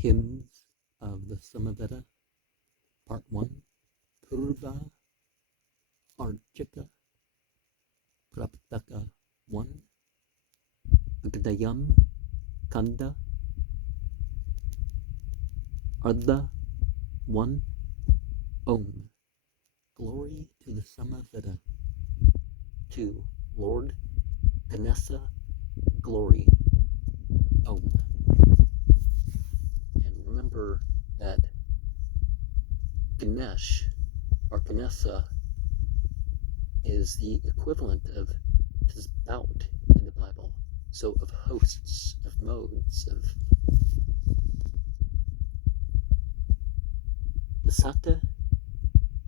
Hymns of the Samaveda, Part 1, Purva, Archika, Prapathaka 1, Agdayam, Kanda, Ardha 1, Om, Glory to the Samaveda. 2, Lord Ganesha, Glory, Om. And remember that Ganesh, or Ganesha, is the equivalent of Tizbaut in the Bible. So of hosts, of modes, of the Sata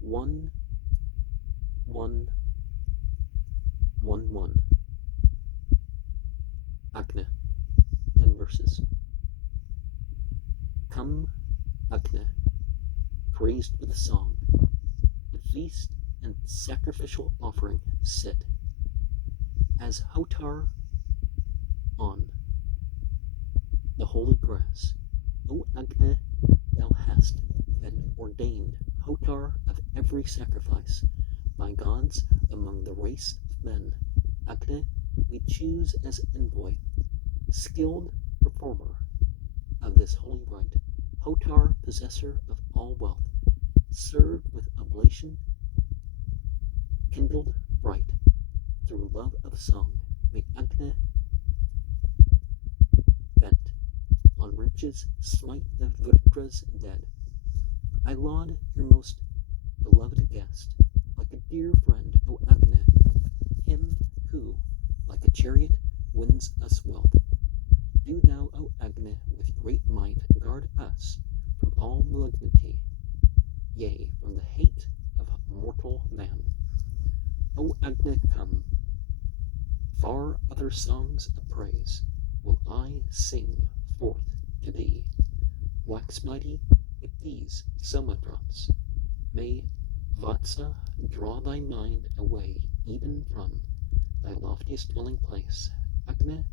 1, 1, 1, 1. Agna, 10 verses. Come, Agna, praised with song. The feast and sacrificial offering sit. As Hotar on the holy grass, O Agna, thou hast been ordained Hotar of every sacrifice by gods among the race of men. Agna, we choose as envoy, skilled performer of this holy rite, Hotar, possessor of all wealth, served with oblation, kindled bright through love of song. May Agna, bent on riches, smite the Vrtras dead. I laud your most beloved guest, like a dear friend, O Agna, him who, like a chariot, wins us wealth. Do thou, O Agna, with great might guard us from all malignity, yea, from the hate of mortal man. O Agna, come, far other songs of praise will I sing forth to thee. Wax mighty with these soma drops. May Vatsa draw thy mind away even from thy loftiest dwelling place. Agna,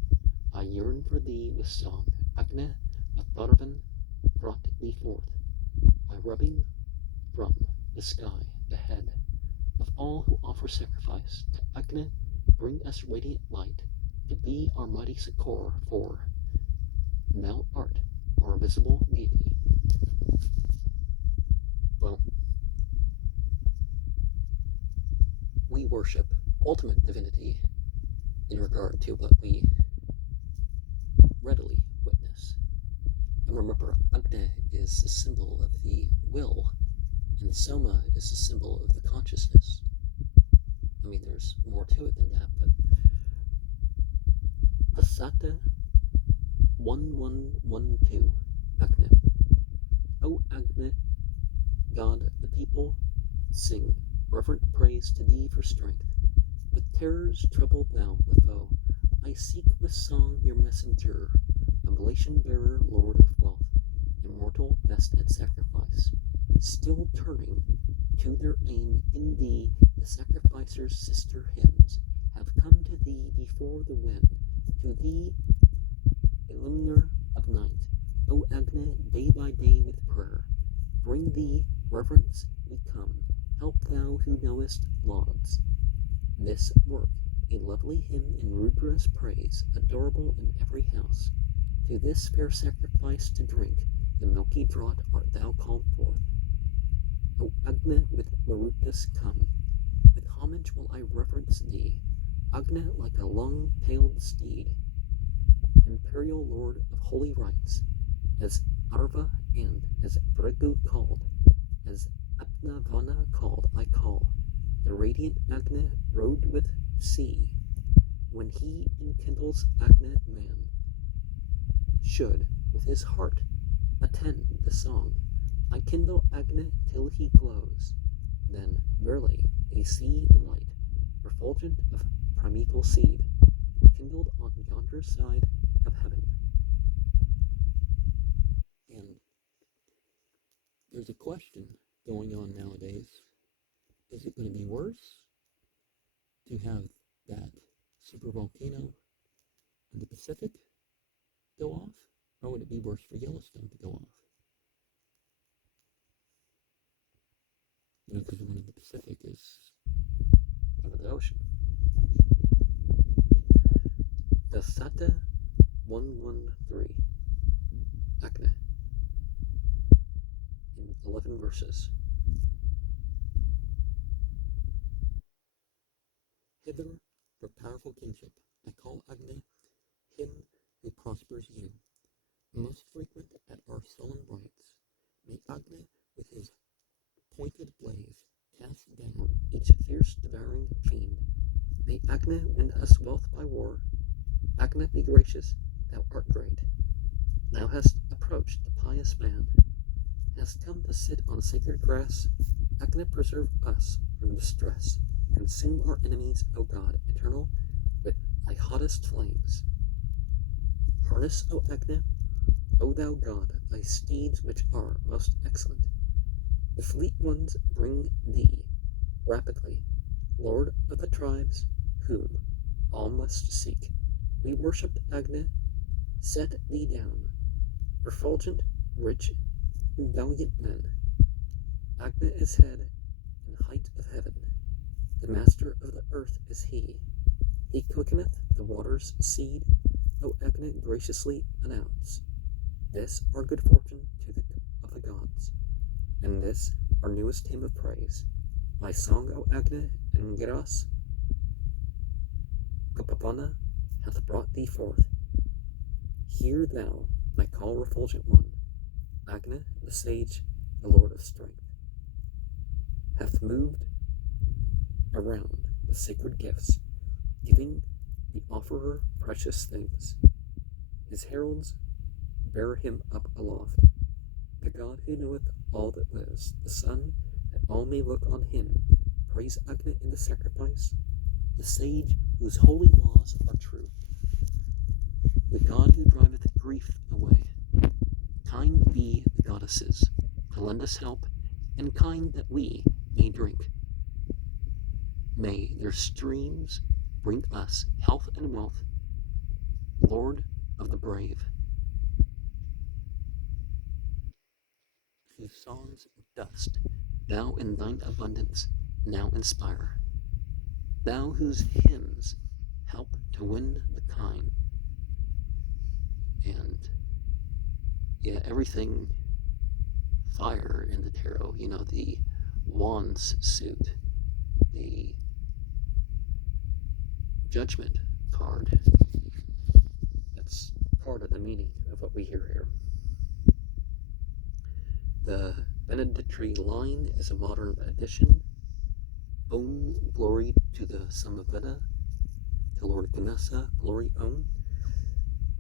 I yearn for thee with song. Agna, a Tharvan brought thee forth by rubbing from the sky the head of all who offer sacrifice. To Agna, bring us radiant light to be our mighty succor, for thou art our visible deity. Well, we worship ultimate divinity in regard to what we readily witness. And remember, Agna is the symbol of the will, and Soma is the symbol of the consciousness. I mean, there's more to it than that, but the Sata 1112, Agna. O Agna, God, the people sing reverent praise to thee for strength. With terrors trouble thou the foe. I seek with song your messenger, oblation bearer, lord of wealth, immortal, best at sacrifice. Still turning to their aim in thee, the sacrificers' sister hymns have come to thee before the wind, to thee, illuminer of night. O Agna, day by day with prayer, bring thee reverence we come. Help thou who knowest lauds this work, a lovely hymn in Rudra's praise, adorable in every house. To this fair sacrifice to drink, the milky draught art thou called forth. O Agna, with Marutas come, with homage will I reverence thee. Agna, like a long-tailed steed, imperial lord of holy rites, as Ardha and as Bregu called, as Apnavana called, I call. The radiant Agna rode with sea. When he enkindles Agna, man should with his heart attend the song. I kindle Agna till he glows. Then verily they see the light, refulgent of primeval seed, kindled on yonder side of heaven. And there's a question going on nowadays. Is it going to be worse to have that super volcano in the Pacific go off, How would it be worse for Yellowstone to go off? Because the one in the Pacific is over the ocean. The Sata 113 Acne in 11 verses. Hither for powerful kinship, I call Agni, him who prospers you. Most frequent at our solemn rites, may Agni with his pointed blaze cast down each fierce devouring fiend. May Agni win us wealth by war. Agni be gracious, thou art great. Thou hast approached the pious man, hast come to sit on sacred grass. Agni preserve us from distress. Consume our enemies, O God, eternal, with thy hottest flames. Harness, O Agni, O thou God, thy steeds which are most excellent. The fleet ones bring thee rapidly, Lord of the tribes, whom all must seek. We worshipped Agni, set thee down, refulgent, rich, and valiant men. Agni is head and height of heaven. The master of the earth is he. He quickeneth the water's seed. O Agni, graciously announce this our good fortune of the gods, and this our newest hymn of praise. Thy song, O Agni, and Giras, Kapapana, hath brought thee forth. Hear thou my call, refulgent one. Agni, the sage, the lord of strength, hath moved around the sacred gifts, giving the offerer precious things. His heralds bear him up aloft. The God who knoweth all that lives, the Son, that all may look on him. Praise Agni in the sacrifice, the sage whose holy laws are true. The God who driveth grief away. Kind be the goddesses to lend us help, and kind that we may drink. May their streams bring us health and wealth, Lord of the brave, whose songs dost thou in thine abundance now inspire, thou whose hymns help to win the kind. And yeah, everything fire in the tarot, the wands suit, the judgment card. That's part of the meaning of what we hear here. The benedictory line is a modern addition. Om, glory to the Samaveda, to Lord Ganesha, glory Om.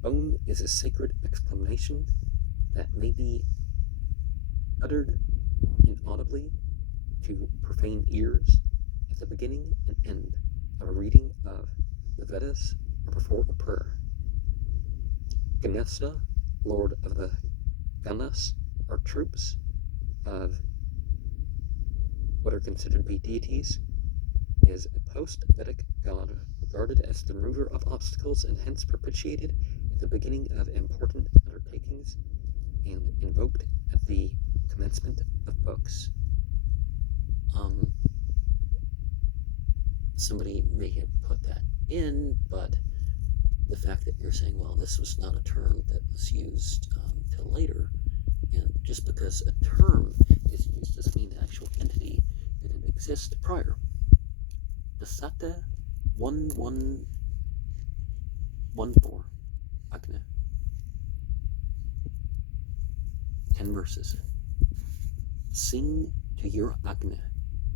Om is a sacred exclamation that may be uttered inaudibly to profane ears at the beginning and end of a reading of the Vedas or before a prayer. Ganesha, Lord of the Ganas, are troops of what are considered to be deities, is a post-Vedic god regarded as the remover of obstacles and hence propitiated at the beginning of important undertakings and invoked at the commencement of books. Somebody may have put that in, but the fact that you're saying, well, this was not a term that was used till later, and just because a term is used doesn't mean the actual entity didn't exist prior. The Sata 1114 Agni. 10 verses. Sing to your Agni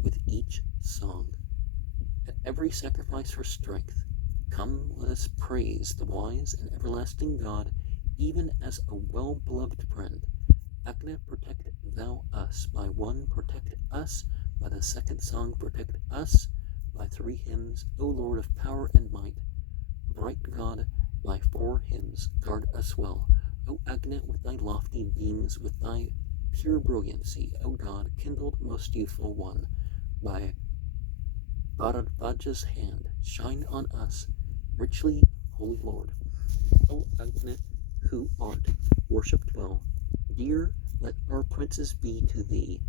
with each song. At every sacrifice for strength, come, let us praise the wise and everlasting God, even as a well-beloved friend. Agni, protect thou us by one, protect us by the second song, protect us by 3 hymns, O Lord of power and might. Bright God, by 4 hymns, guard us well. O Agni, with thy lofty beams, with thy pure brilliancy, O God, kindled most youthful one, by Bharadvaja's hand, shine on us, richly, holy Lord. O Agni, who art worshipped well. Dear, let our princes be to thee,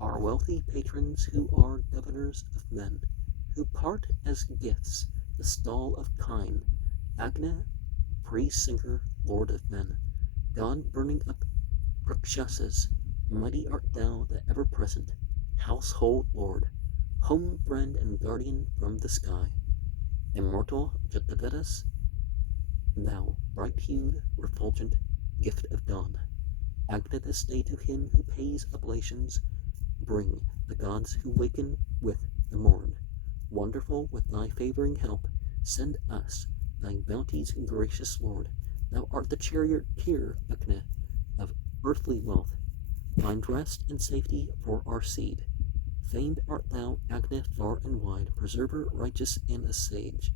our wealthy patrons who are governors of men, who part as gifts the stall of kine. Agna, praise-singer, lord of men, God burning up Rakshasas, mighty art thou, the ever-present household lord, home friend and guardian from the sky. Immortal Jatavedas, thou bright-hued, refulgent gift of dawn. Agna this day to him who pays oblations, bring the gods who waken with the morn. Wonderful with thy favoring help, send us thy bounty's gracious Lord. Thou art the charioteer, Agna, of earthly wealth. Find rest and safety for our seed. Famed art thou, Agna, far and wide, preserver righteous and a sage.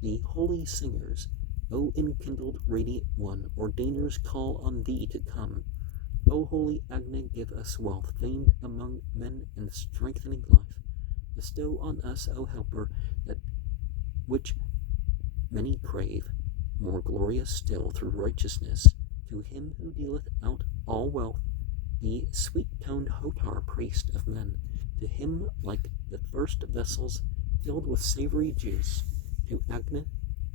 The holy singers, O enkindled radiant one, ordainers call on thee to come. O holy Agna, give us wealth, famed among men and strengthening life. Bestow on us, O helper, that which many crave, more glorious still through righteousness. To him who dealeth out all wealth, the sweet-toned Hotar, priest of men, to him like the first vessels filled with savory juice, to Agna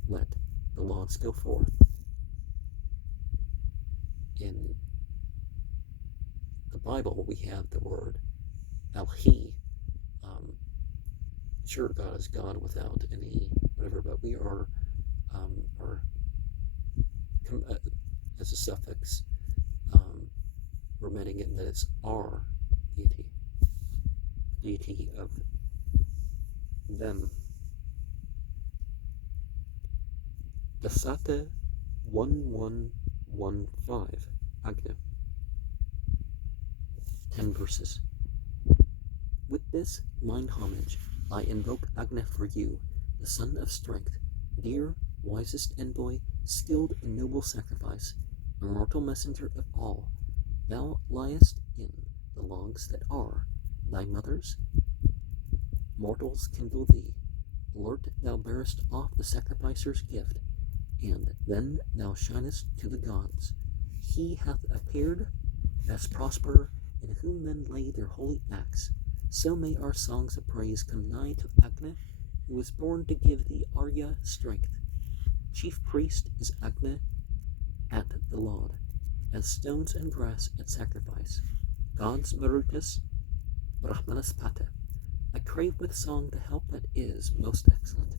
let the lauds go forth. In the Bible, we have the word Alhi. Sure, God is God without any whatever, but we are as a suffix, we're meaning it that it's our deity of them. Dasata 1115 Agna. 10 verses. With this mine homage, I invoke Agna for you, the son of strength, dear, wisest envoy, skilled in noble sacrifice, immortal messenger of all. Thou liest in the logs that are thy mother's. Mortals kindle thee. Alert thou bearest off the sacrificer's gift, and then thou shinest to the gods. He hath appeared as prosperer, in whom men lay their holy acts. So may our songs of praise come nigh to Agna, who was born to give the Arya strength. Chief priest is Agna at the laud, as stones and grass at sacrifice. God's Marutas, Brahmanas Pata. I crave with song the help that is most excellent.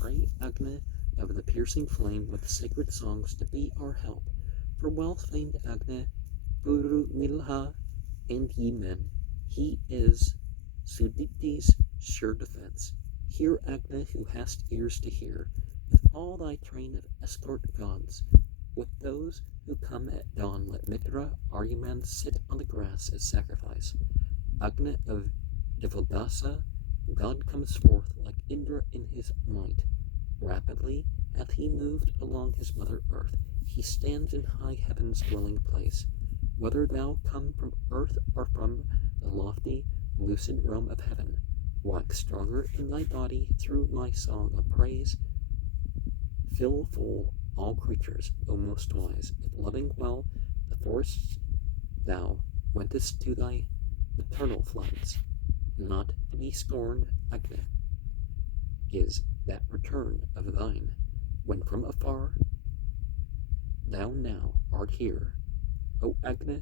Pray Agna of the piercing flame with sacred songs to be our help. For well-famed Agna, Guru Milha, and ye men, he is Sudipti's sure defense. Hear, Agna, who hast ears to hear, with all thy train of escort gods. With those who come at dawn, let Mitra, Aryaman, sit on the grass as sacrifice. Agna of Devadasa, God comes forth like Indra in his might. Rapidly hath he moved along his mother earth. He stands in high heaven's dwelling place. Whether thou come from earth or from the lofty, lucid realm of heaven, wax stronger in thy body through my song of praise. Fill full all creatures, O most wise, if loving well the forests thou wentest to thy maternal floods. Not to be scorned, Agna, is that return of thine, when from afar thou now art here. O Agna,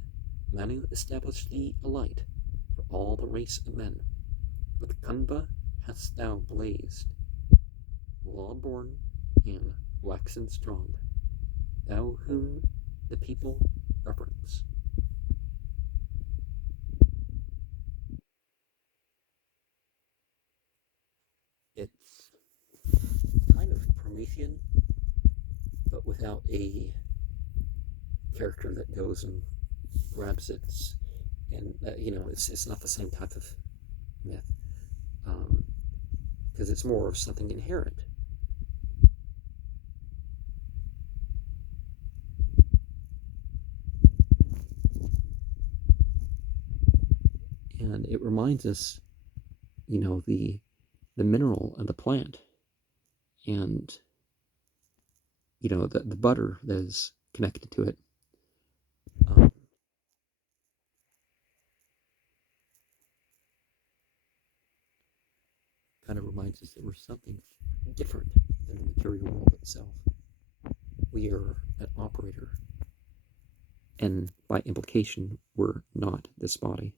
Manu established thee a light for all the race of men. With Kanda hast thou blazed, law-born and waxen strong, thou whom the people reverence. It's kind of Promethean, but without a character that goes and grabs it, and it's not the same type of myth, because it's more of something inherent. And it reminds us, the mineral of the plant, and the butter that is connected to it. Kind of reminds us that we're something different than the material world itself. We are an operator, and by implication, we're not this body.